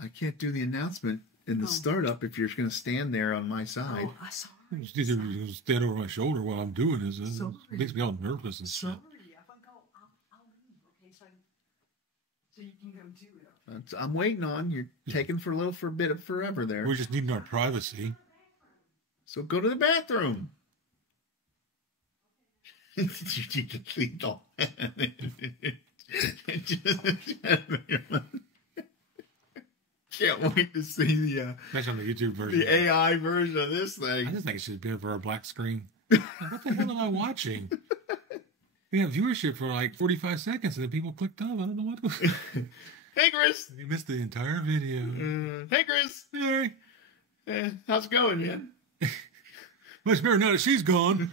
I can't do the announcement in the startup if you're going to stand there on my side. Oh, I'm sorry. Just either stand over my shoulder while I'm doing this. It makes me all nervous and Sorry. shit. I'll leave, okay? So you can go too. I'm waiting on. You're taking for a bit of forever there. We just need our privacy. So go to the bathroom. You need to leave all Can't wait to see Especially on the YouTube version. the AI version of this I thing. just think it should be over a black screen. What the hell am I watching? We have viewership for like 45 seconds and then people clicked off. I don't know what. Hey, Chris. You missed the entire video. Hey, Chris. Hey. How's it going, man? Much better now that she's gone.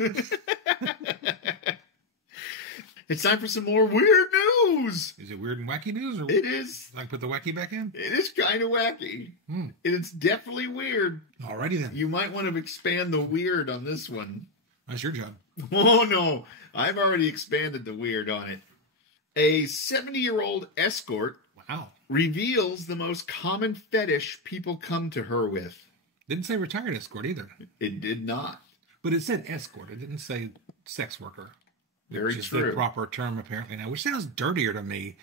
It's time for some more weird news. Is it weird and wacky news? Or It is. like put the wacky back in? It is kind of wacky. It's definitely weird. Alrighty then. You might want to expand the weird on this one. That's your job. Oh, no. I've already expanded the weird on it. A 70-year-old escort Wow. reveals the most common fetish people come to her with. Didn't say retired escort either. It did not. But it said escort. It didn't say sex worker. Very which is true. the proper term apparently now, which sounds dirtier to me.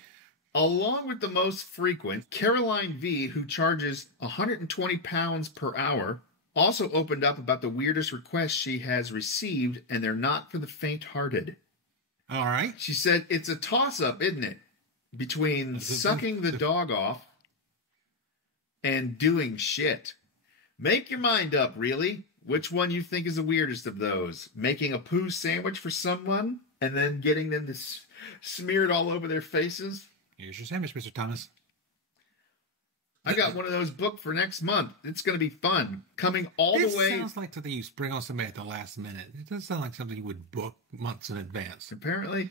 Along with the most frequent, Caroline V., who charges 120 pounds per hour, also opened up about the weirdest requests she has received, and they're not for the faint-hearted. All right. She said it's a toss-up, isn't it? Between sucking the dog off and doing shit. Make your mind up, really. Which one you think is the weirdest of those? Making a poo sandwich for someone and then getting them to smear it all over their faces? Here's your sandwich, Mr. Thomas. I got one of those booked for next month. It's going to be fun. Coming all the way. This sounds like something you spring on somebody at the last minute. It doesn't sound like something you would book months in advance. Apparently.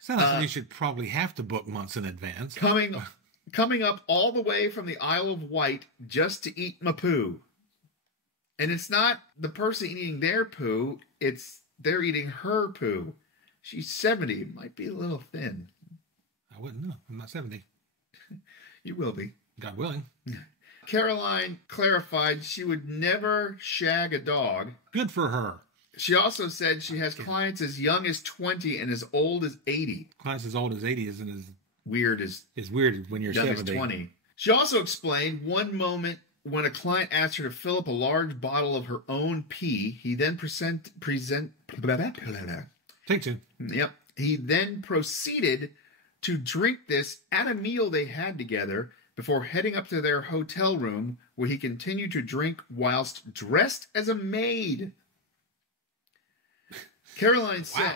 Sounds like something you should probably have to book months in advance. Coming up all the way from the Isle of Wight just to eat my poo. And it's not the person eating their poo. It's they're eating her poo. She's 70. Might be a little thin. I wouldn't know. I'm not 70. You will be. God willing. Caroline clarified she would never shag a dog. Good for her. She also said she has clients as young as 20 and as old as 80. Clients as old as 80 isn't as Weird as it's weird when you're young 70. as 20. She also explained one moment when a client asked her to fill up a large bottle of her own pee. He then Take two. Yep. He then proceeded to drink this at a meal they had together before heading up to their hotel room, where he continued to drink whilst dressed as a maid. Caroline said,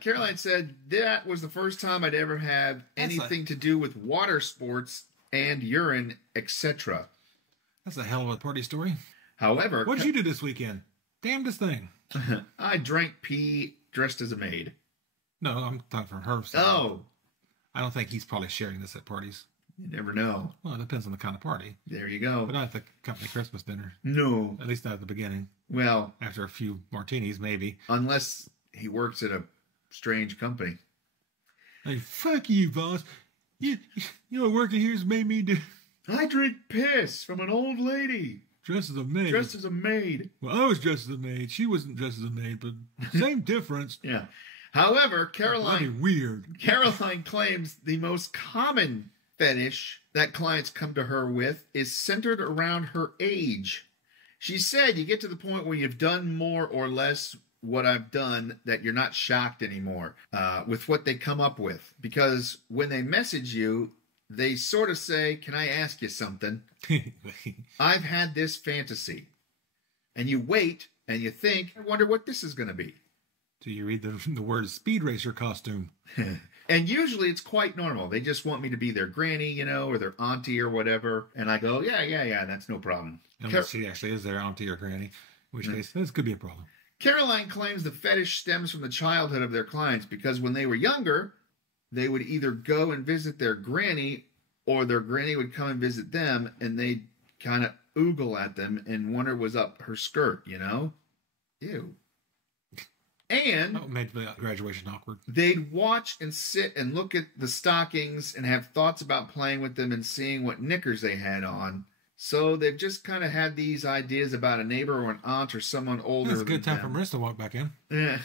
Caroline said that was the first time I'd ever have anything to do with water sports and urine, etc. That's a hell of a party story. However, What did you do this weekend? Damnedest thing. I drank pee dressed as a maid. No, I'm talking from her side. Oh, I don't think he's probably sharing this at parties. you never know. Well, it depends on the kind of party. There you go. But not at the company Christmas dinner. No. At least not at the beginning. Well, After a few martinis, maybe. unless he works at a strange company. Like, fuck you, boss. You know, working here's made me do... I drink piss from an old lady Dressed as a maid. dressed as a maid. Well, I was dressed as a maid. She wasn't dressed as a maid, but same difference. Yeah. However, Bloody weird. Caroline claims the most common fetish that clients come to her with is centered around her age. She said you get to the point where you've done more or less what I've done that you're not shocked anymore with what they come up with. Because when they message you, they sort of say, can I ask you something? I've had this fantasy. And you wait and you think, I wonder what this is going to be. Do you read the word speed racer costume? And usually it's quite normal. They just want me to be their granny, you know, or their auntie or whatever. And I go, yeah, that's no problem. Unless she actually is their auntie or granny, in which case this could be a problem. Caroline claims the fetish stems from the childhood of their clients because when they were younger, they would either go and visit their granny or their granny would come and visit them and they'd kind of oogle at them and wonder what's up her skirt, you know? Ew. And That made the graduation awkward. they'd watch and sit and look at the stockings and have thoughts about playing with them and seeing what knickers they had on. So they've just kind of had these ideas about a neighbor or an aunt or someone older. That's a good than time for them. Marissa to walk back in. Yeah.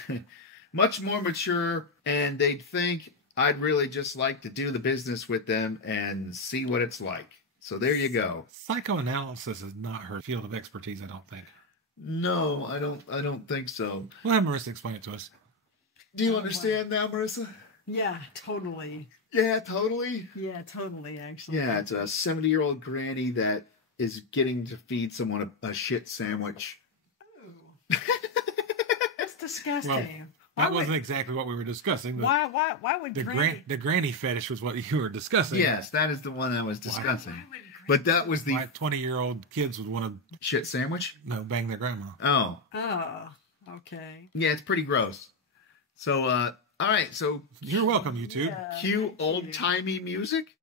Much more mature, and they'd think I'd really just like to do the business with them and see what it's like. So there you go. Psychoanalysis is not her field of expertise, I don't think. No, I don't think so. We'll have Marissa explain it to us. Do you understand now, Marissa? Yeah, totally. Yeah, totally. Yeah, totally, actually. Yeah, it's a 70-year-old granny that is getting to feed someone a shit sandwich. Ooh. That's disgusting. That wasn't exactly what we were discussing. Why would the granny fetish was what you were discussing. Yes, that is the one I was discussing. Why would But that was the Why 20-year-old kids would want shit sandwich? to bang their grandma. Oh. Oh, okay. Yeah, it's pretty gross. So, all right, so You're welcome, YouTube. Yeah, cue thank you. old-timey music.